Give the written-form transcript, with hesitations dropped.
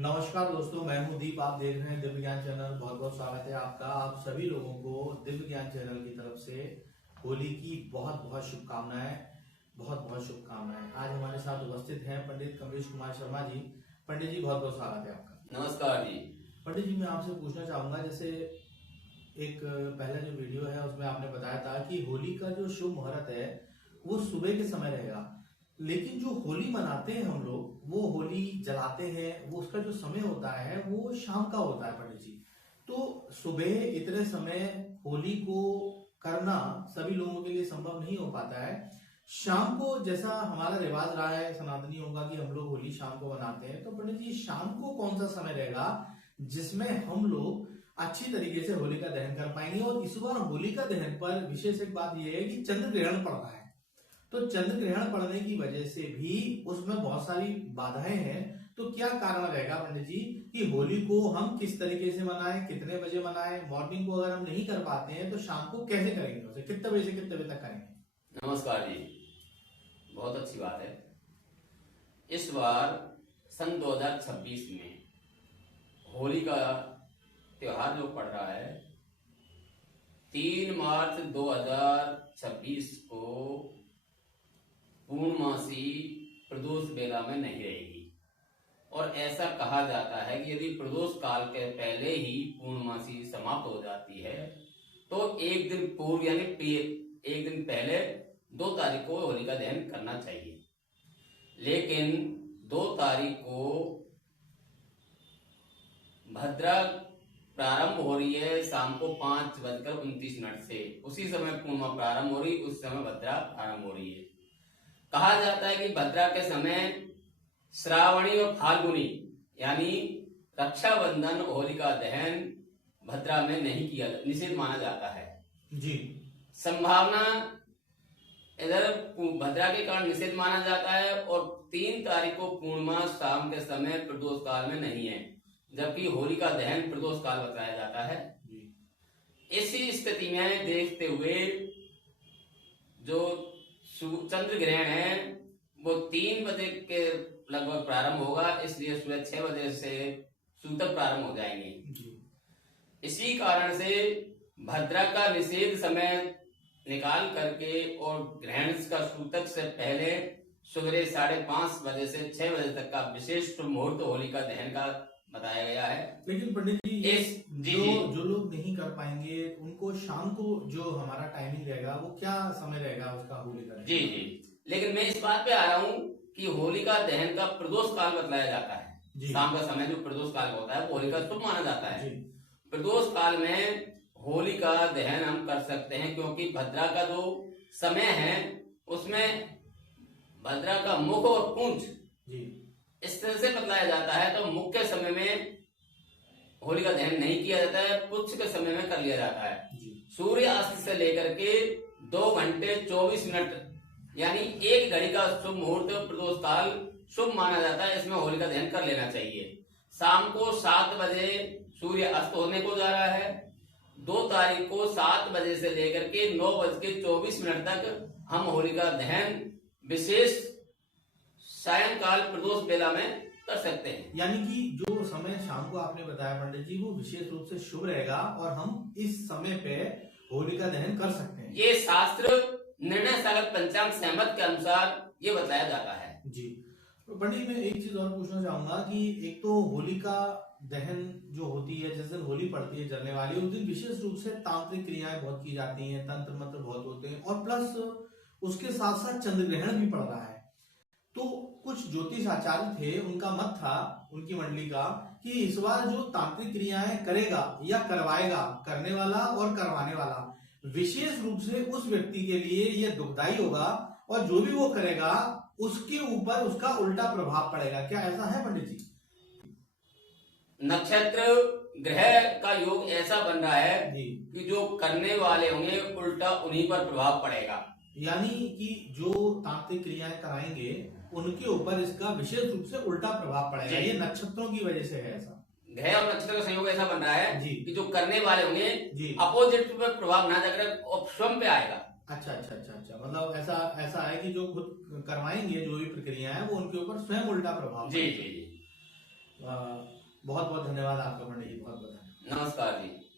नमस्कार दोस्तों, मैं हूं दीप। आप देख रहे हैं दिव्य ज्ञान चैनल। बहुत बहुत स्वागत है आपका। आप सभी लोगों को दिव्य ज्ञान चैनल की तरफ से होली की बहुत बहुत शुभकामनाएं। बहुत बहुत शुभकामनाएं। आज हमारे साथ उपस्थित हैं पंडित कमलेश कुमार शर्मा जी। पंडित जी, बहुत बहुत स्वागत है आपका। नमस्कार जी। पंडित जी, मैं आपसे पूछना चाहूंगा, जैसे एक पहला जो वीडियो है उसमें आपने बताया था कि होली का जो शुभ मुहूर्त है वो सुबह के समय रहेगा, लेकिन जो होली मनाते हैं हम लोग, वो होली जलाते हैं, वो उसका जो समय होता है वो शाम का होता है पंडित जी। तो सुबह इतने समय होली को करना सभी लोगों के लिए संभव नहीं हो पाता है। शाम को जैसा हमारा रिवाज रहा है सनातनियों का कि हम लोग होली शाम को मनाते हैं, तो पंडित जी शाम को कौन सा समय रहेगा जिसमें हम लोग अच्छी तरीके से होलिका दहन कर पाएंगे? और इस बार होलिका दहन पर विशेष एक बात यह है कि चंद्र ग्रहण पड़ रहा है, तो चंद्र ग्रहण पड़ने की वजह से भी उसमें बहुत सारी बाधाएं हैं। तो क्या कारण रहेगा पंडित जी कि होली को हम किस तरीके से मनाएं, कितने बजे मनाएं? मॉर्निंग को अगर हम नहीं कर पाते हैं तो शाम को कैसे करेंगे, उसे कितने बजे से कितने बजे तक करेंगे? नमस्कार जी, बहुत अच्छी बात है। इस बार सन 2026 में होली का त्योहार जो पड़ रहा है 3 मार्च 2026 को पूर्णमासी प्रदोष बेला में नहीं रहेगी। और ऐसा कहा जाता है कि यदि प्रदोष काल के पहले ही पूर्णमासी समाप्त हो जाती है तो एक दिन पूर्व यानी एक दिन पहले 2 तारीख को होलिका दहन करना चाहिए। लेकिन 2 तारीख को भद्रा प्रारंभ हो रही है शाम को 5:29 से। उसी समय पूर्णिमा प्रारंभ हो रही, उस समय भद्रा प्रारंभ हो रही है। कहा जाता है कि भद्रा के समय श्रावणी और फाल्गुनी यानी रक्षाबंधन होलिका दहन भद्रा में नहीं किया, निषेध माना जाता है जी। संभावना इधर भद्रा के कारण निषेध माना जाता है। और 3 तारीख को पूर्णिमा शाम के समय प्रदोष काल में नहीं है, जबकि होलिका दहन प्रदोष काल बताया जाता है। इसी स्थिति में देखते हुए जो चंद्र ग्रहण है वो 3 बजे के लगभग प्रारंभ होगा, इसलिए सुबह 6 बजे से सूतक प्रारंभ हो जाएंगे। इसी कारण से भद्रा का निषेध समय निकाल करके और ग्रहण का सूतक से पहले सुबह 5:30 बजे से 6 बजे तक का विशेष मुहूर्त होलिका दहन का बताया गया है। लेकिन पंडित जी, जो लोग नहीं कर पाएंगे उनको शाम को जो हमारा टाइमिंग रहेगा वो क्या समय रहेगा उसका होलिका दहन? जी, लेकिन मैं इस बात पे आ रहा हूँ कि होलिका दहन का प्रदोष काल बतलाया जाता है। शाम का समय जो प्रदोष काल होता है वो होलिका शुभ माना जाता है। प्रदोष काल में होलिका दहन हम कर सकते हैं, क्योंकि भद्रा का जो समय है उसमें भद्रा का मुख और पूंछ इस तरह से बतलाया जाता है। तो मुख्य समय में होलिका दहन नहीं किया जाता है, पुच्छ के समय में कर लिया जाता है। सूर्य अस्त से लेकर के 2 घंटे 24 मिनट यानी 1 घड़ी का शुभ मुहूर्त प्रदोष काल शुभ माना जाता है, इसमें होलिका दहन कर लेना चाहिए। शाम को 7 बजे सूर्य अस्त होने को जा रहा है। 2 तारीख को 7 बजे से लेकर के 9:24 तक हम होलिका दहन विशेष सायंकाल प्रदोष बेला में कर सकते हैं। यानी कि जो समय शाम को आपने बताया पंडित जी वो विशेष रूप से शुभ रहेगा और हम इस समय पे होलिका दहन कर सकते हैं। ये शास्त्र निर्णय सागर पंचांग सहमत के अनुसार ये बताया जाता है। जी। तो पंडित मैं एक चीज और पूछना चाहूंगा कि एक तो होलिका दहन जो होती है, जिस दिन होली पड़ती है जलने वाली, उस दिन विशेष रूप से तांत्रिक क्रियाएं बहुत की जाती हैं, तंत्र मंत्र बहुत होते हैं, और प्लस उसके साथ साथ चंद्र ग्रहण भी पड़ रहा है। तो कुछ ज्योतिष आचार्य थे, उनका मत था उनकी मंडली का कि इस बार जो तांत्रिक क्रियाएं करेगा या करवाएगा, करने वाला और करवाने वाला, विशेष रूप से उस व्यक्ति के लिए यह दुखदाई होगा, और जो भी वो करेगा उसके ऊपर उसका उल्टा प्रभाव पड़ेगा। क्या ऐसा है पंडित जी? नक्षत्र ग्रह का योग ऐसा बन रहा है कि जो करने वाले होंगे उल्टा उन्हीं पर प्रभाव पड़ेगा। यानी कि जो तांत्रिक क्रियाएं कराएंगे उनके ऊपर इसका विशेष रूप से उल्टा प्रभाव पड़ेगा। ये नक्षत्रों की वजह से है ऐसा। ग्रह और नक्षत्र का संयोग ऐसा बन रहा है कि जो करने वाले होंगे अपोजिट पर प्रभाव ना जाकर स्वयं पे आएगा। अच्छा, मतलब ऐसा है कि जो खुद करवाएंगे जो भी प्रक्रिया है वो उनके ऊपर स्वयं उल्टा प्रभाव। जी। बहुत बहुत धन्यवाद आपका पंडित जी, बहुत बहुत धन्यवाद। नमस्कार जी।